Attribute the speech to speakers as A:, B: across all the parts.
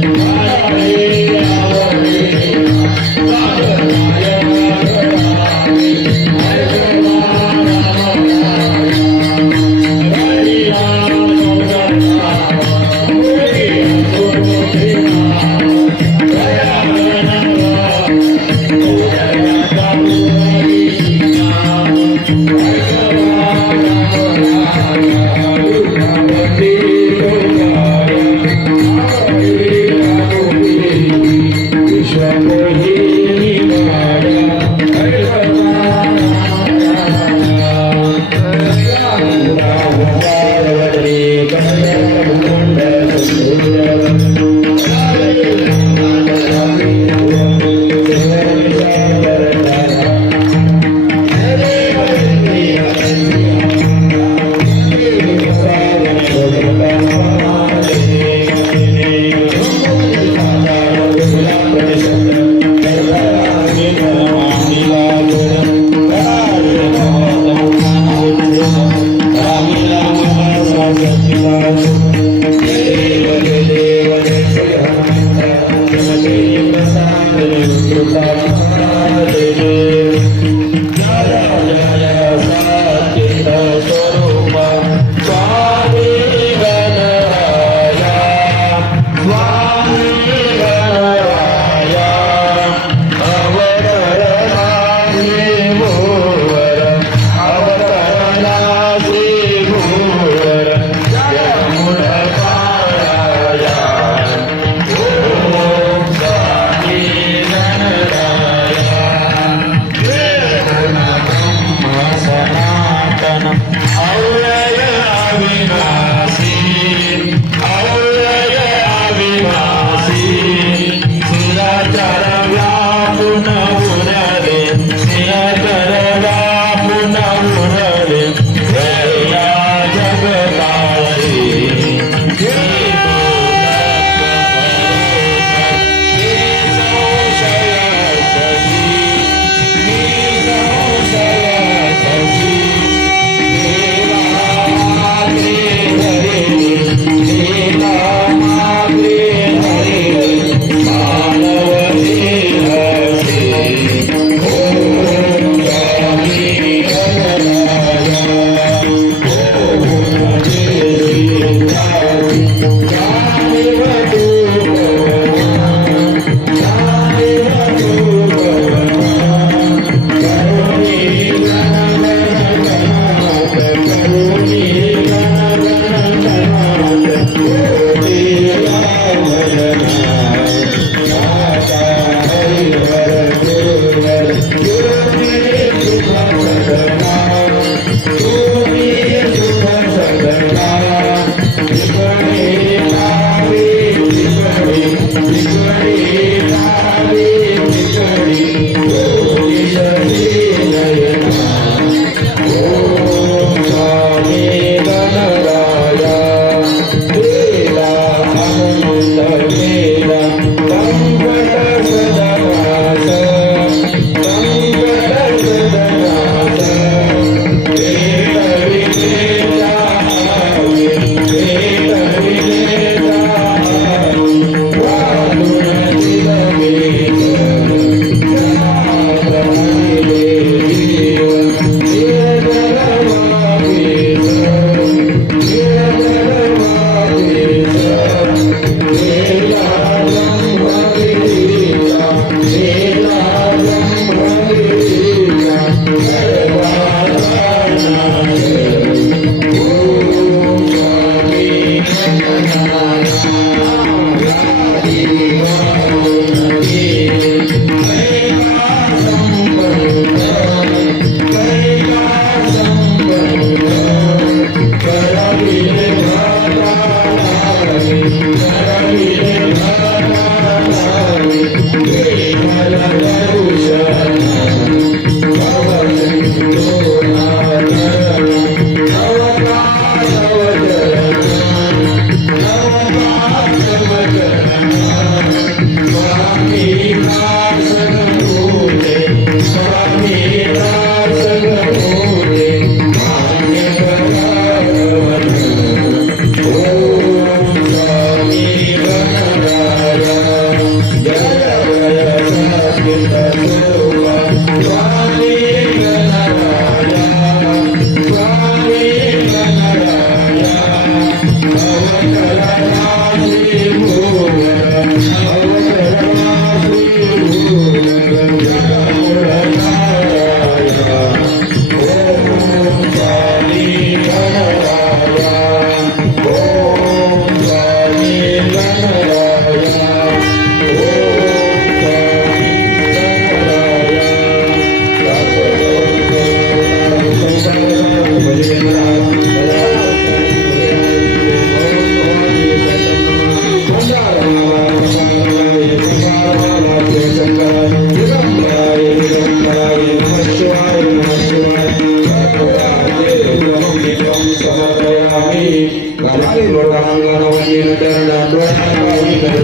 A: Thank
B: you.
A: Thank you.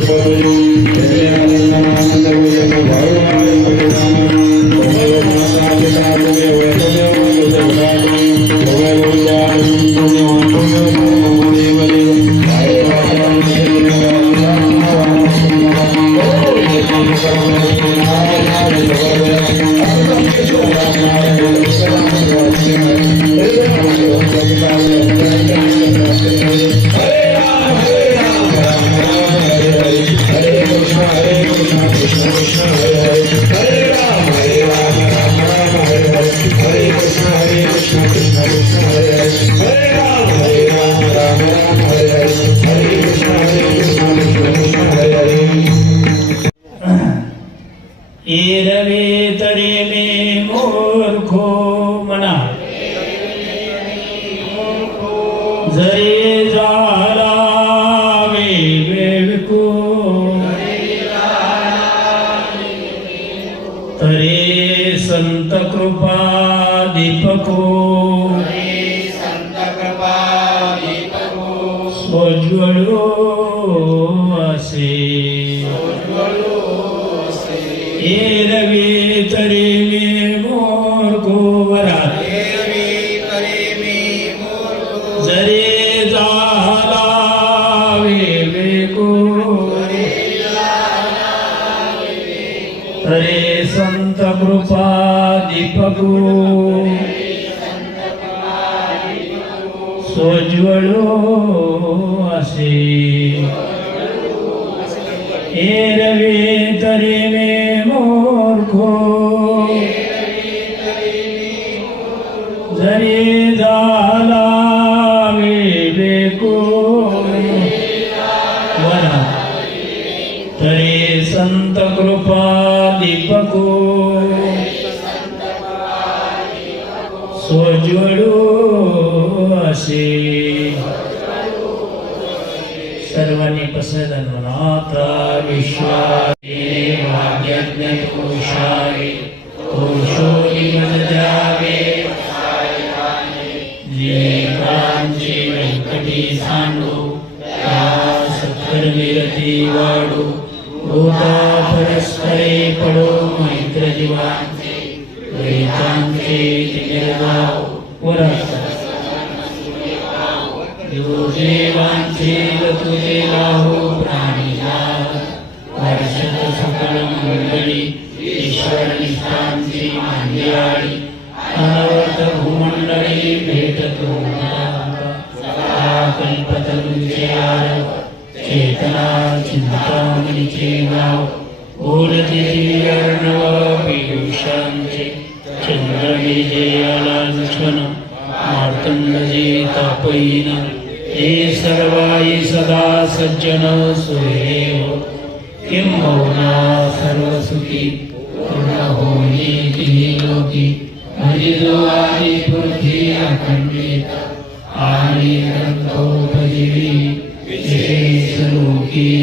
A: família. ganhe બળો હશે. એ રવિ તરી મે મોરખો. જરી દાલાવી બેકો. વરા. તરી સંત કૃપા દીપકો सदन्वनाता विश्वाये वाग्यज्ञतोषाये तोषो इमजावे ये काञ्ची वेङ्कटी साण्डु या सत्कर्मिरति वाडु भूता परस्परे पडो मैत्रजीवान्ते वेदान्ते निर्दाव पुरः तुझे देवांचे तुझे लाहो प्राणी लाभ वर्षद सकळ मंडळी ईश्वर निष्ठांची मांदियाळी अनवर्त भूमंडळी भेटतो कल्पतरुंचे आरव चेतना चिंतामणीचे नाव ओरते अर्णव पियुषांचे चंद्रविजयाला लक्ष्मण मार्तंडजे तापयीना ते सर्वायी सदा सज्जन सुरेव। किंबहुना सर्वसुखी पूर्ण होई तिन्ही लोकी। भजिजो आदि पृथ्वी अखंडित आणि ग्रंथोपजीवी विशेष लोकी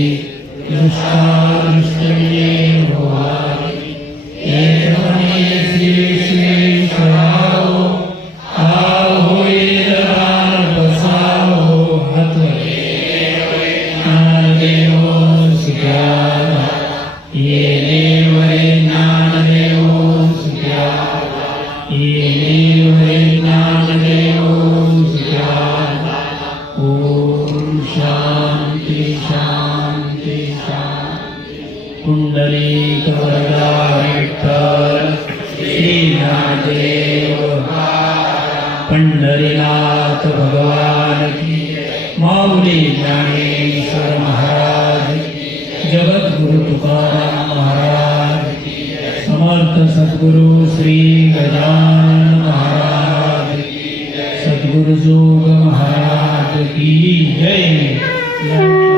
A: पंढरीनाथ भगवान की मौली ज्ञानेश्वर महाराज जगत गुरु तुकाराम महाराज समर्थ सदगुरु श्री गजानन महाराज सद्गुरु जोग महाराज की जय